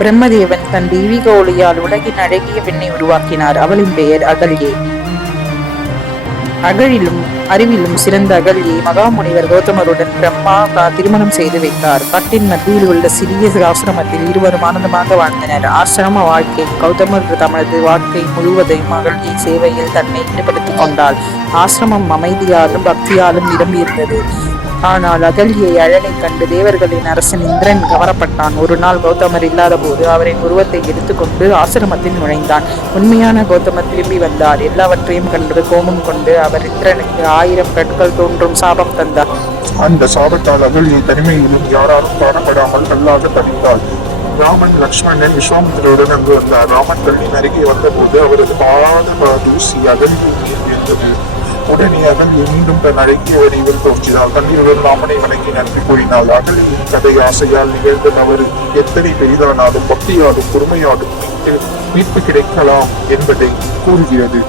பிரம்மதேவன் தன் தெய்வீக ஒளியால் உலகின் அழகிய பெண்ணை உருவாக்கினார். அவளின் பெயர் அகல்யே. அகழிலும் அறிவிலும் சிறந்த அகல்யை மகாமுனிவர் கௌதமருடன் பிரம்மா திருமணம் செய்து வைத்தார். காட்டின் மத்தியில் உள்ள சிறிய ஆசிரமத்தில் இருவரும் ஆனந்தமாக வாழ்ந்தனர். ஆசிரம வாழ்க்கை. கௌதமர் தமது வாழ்க்கை முழுவதையும் அகல்யை சேவையில் தன்னை ஈடுபடுத்திக் கொண்டாள். ஆசிரமம் அமைதியாலும் பக்தியாலும் நிரம்பியிருந்தது. ஆனால் அகல்யை அழகை கண்டு தேவர்களின் அரசன் இந்திரன் கவரப்பட்டான். ஒரு நாள் கௌதமர் இல்லாத போது அவரின் உருவத்தை எடுத்துக்கொண்டு ஆசிரமத்தில் நுழைந்தான். உண்மையான கௌதமர் திரும்பி வந்தார். எல்லாவற்றையும் கண்டு கோபம் கொண்டு அவர் இந்திரனுக்கு 1000 கற்கள் தோன்றும் சாபம் தந்தார். அந்த சாபத்தால் அகல்யை தனிமையிலும் யாராலும் காணப்படாமல் கல்லாக தடித்தாள். ராமன் லக்ஷ்மணன் விஸ்வாமித்திரருடன் அங்கு வந்தார். ராமன் கல்லின் அருகே வந்தபோது அவரது பாத தூசி அகல்யை இருந்தது. உடனே அகல்யை மீண்டும் தன் அழகிய வடிவில் தோன்றினாள். கண்ணீருடன் ராமனை வணங்கி நன்றி கூறினாள். அகல்யின் கதை ஆசையால் நிகழ்ந்த தவறு எத்தனை பெரிதானாலும் பக்தியாலும் பொறுமையாலும் மீட்பு கிடைக்கலாம் என்பதை கூறுகிறது.